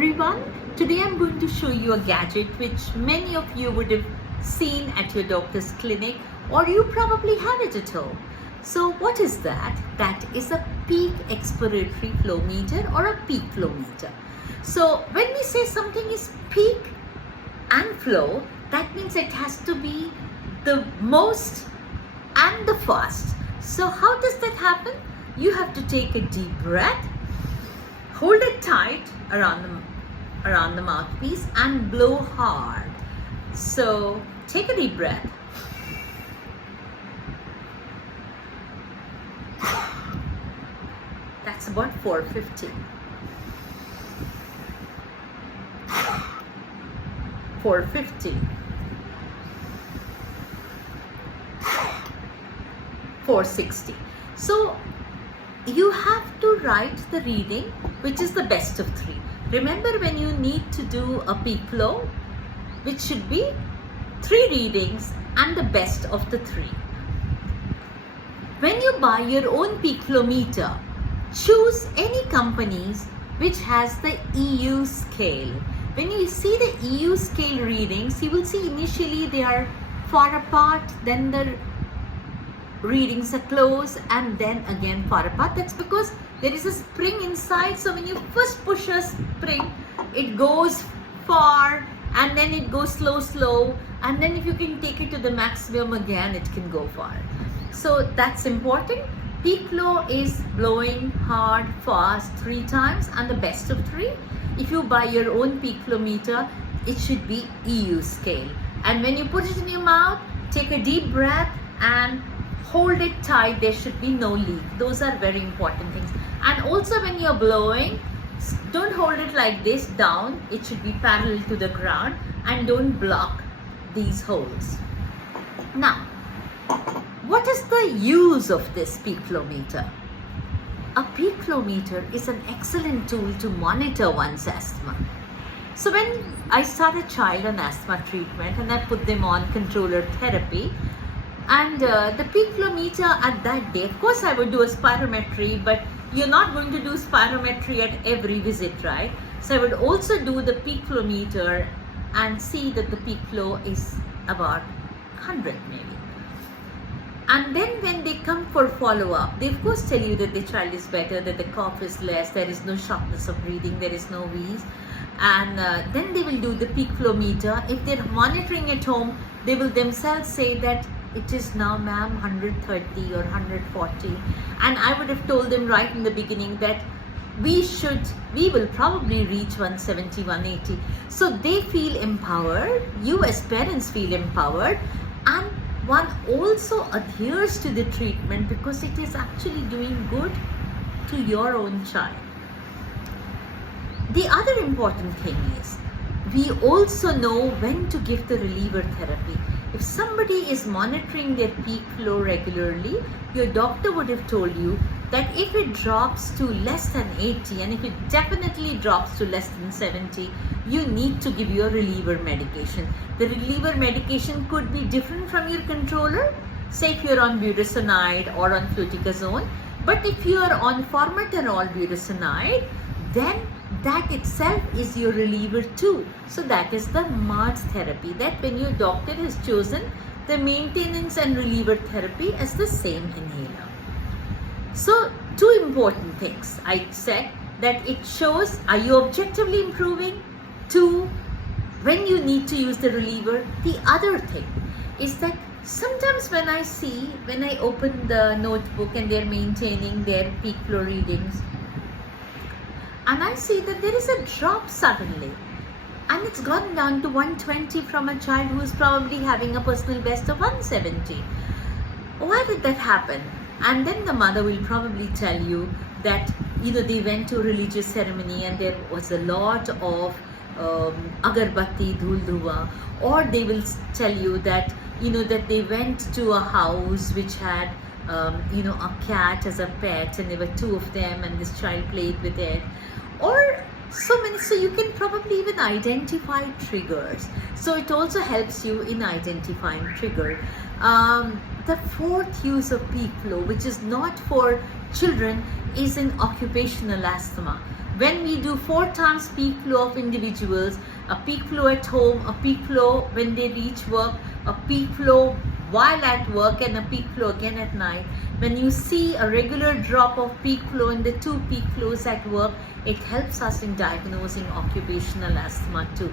everyone. Today I'm going to show you a gadget which many of you would have seen at your doctor's clinic, or you probably have it at home. So what is that? That is a peak expiratory flow meter or a peak flow meter. So when we say something is peak and flow, that means it has to be the most and the fast. So how does that happen? You have to take a deep breath, hold it tight around the mouthpiece and blow hard. So take a deep breath. That's about 450. 450. 460. So you have to write the reading which is the best of three. Remember, when you need to do a peak flow, which should be 3 readings and the best of the 3. When you buy your own peak flow meter, choose any companies which has the EU scale. When you see the EU scale readings, you will see initially they are far apart, then the readings are close, and then again far apart. That's because there is a spring inside. So when you first push a spring, it goes far and then it goes slow, and then if you can take it to the maximum again, it can go far. So that's important. Peak flow is blowing hard, fast 3 times and the best of 3. If you buy your own peak flow meter, it should be EU scale. And when you put it in your mouth, take a deep breath and hold it tight. There should be no leak. Those are very important things. And also when you're blowing, don't hold it like this down. It should be parallel to the ground, and don't block these holes. Now, what is the use of this peak flow meter? A peak flow meter is an excellent tool to monitor one's asthma. So when I start a child on asthma treatment and I put them on controller therapy, and the peak flow meter at that day, of course I would do a spirometry, but you're not going to do spirometry at every visit, right? So I would also do the peak flow meter and see that the peak flow is about 100 maybe. And then when they come for follow-up, they of course tell you that the child is better, that the cough is less, there is no shortness of breathing, there is no wheeze. And then they will do the peak flow meter. If they're monitoring at home, they will themselves say that it is now, ma'am, 130 or 140. And I would have told them right in the beginning that we will probably reach 170, 180. So they feel empowered, you as parents feel empowered, and one also adheres to the treatment because it is actually doing good to your own child. The other important thing is, we also know when to give the reliever therapy. If somebody is monitoring their peak flow regularly, your doctor would have told you that if it drops to less than 80 and if it definitely drops to less than 70, you need to give your reliever medication. The reliever medication could be different from your controller. Say if you're on budesonide or on fluticasone, but if you are on formoterol budesonide, then that itself is your reliever too. So that is the MARS therapy, that when your doctor has chosen the maintenance and reliever therapy as the same inhaler. So 2 important things. I said that it shows, are you objectively improving? 2, when you need to use the reliever. The other thing is that sometimes when I open the notebook and they're maintaining their peak flow readings, and I see that there is a drop suddenly, and it's gone down to 120 from a child who is probably having a personal best of 170. Why did that happen? And then the mother will probably tell you that, they went to a religious ceremony and there was a lot of agarbatti, dhul dhuwa, or they will tell you that, that they went to a house which had, a cat as a pet, and there were 2 of them and this child played with it. Or so many, so you can probably even identify triggers. So it also helps you in identifying trigger. The 4th use of peak flow, which is not for children, is in occupational asthma. when we do 4 times peak flow of individuals, a peak flow at home, a peak flow when they reach work, a peak flow while at work, and a peak flow again at night. When you see a regular drop of peak flow in the 2 peak flows at work, it helps us in diagnosing occupational asthma too.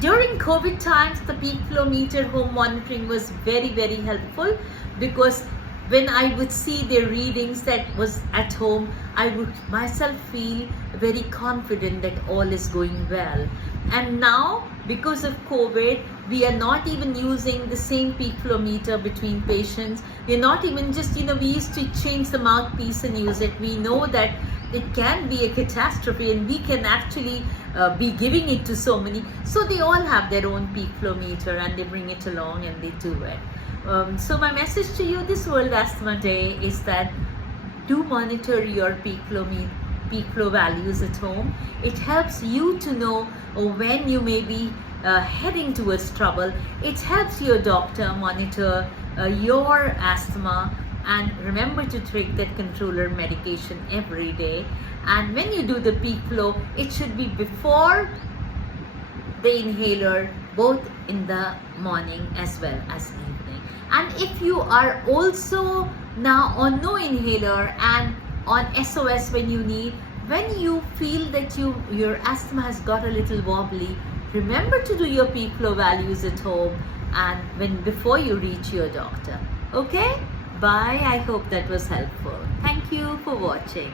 During COVID times, the peak flow meter home monitoring was very, very helpful, because when I would see the readings that was at home, I would myself feel very confident that all is going well. And now, because of COVID, we are not even using the same peak flow meter between patients. We're not even just, we used to change the mouthpiece and use it. We know that it can be a catastrophe, and we can actually be giving it to so many. So they all have their own peak flow meter, and they bring it along and they do it. So my message to you this World Asthma Day is that do monitor your peak flow values at home. It helps you to know when you may be heading towards trouble. It helps your doctor monitor your asthma, and remember to take that controller medication every day. And when you do the peak flow, it should be before the inhaler, both in the morning as well as evening. And if you are also now on no inhaler and on SOS when you need, when you feel that your asthma has got a little wobbly, remember to do your peak flow values at home and before you reach your doctor. Okay? Bye. I hope that was helpful. Thank you for watching.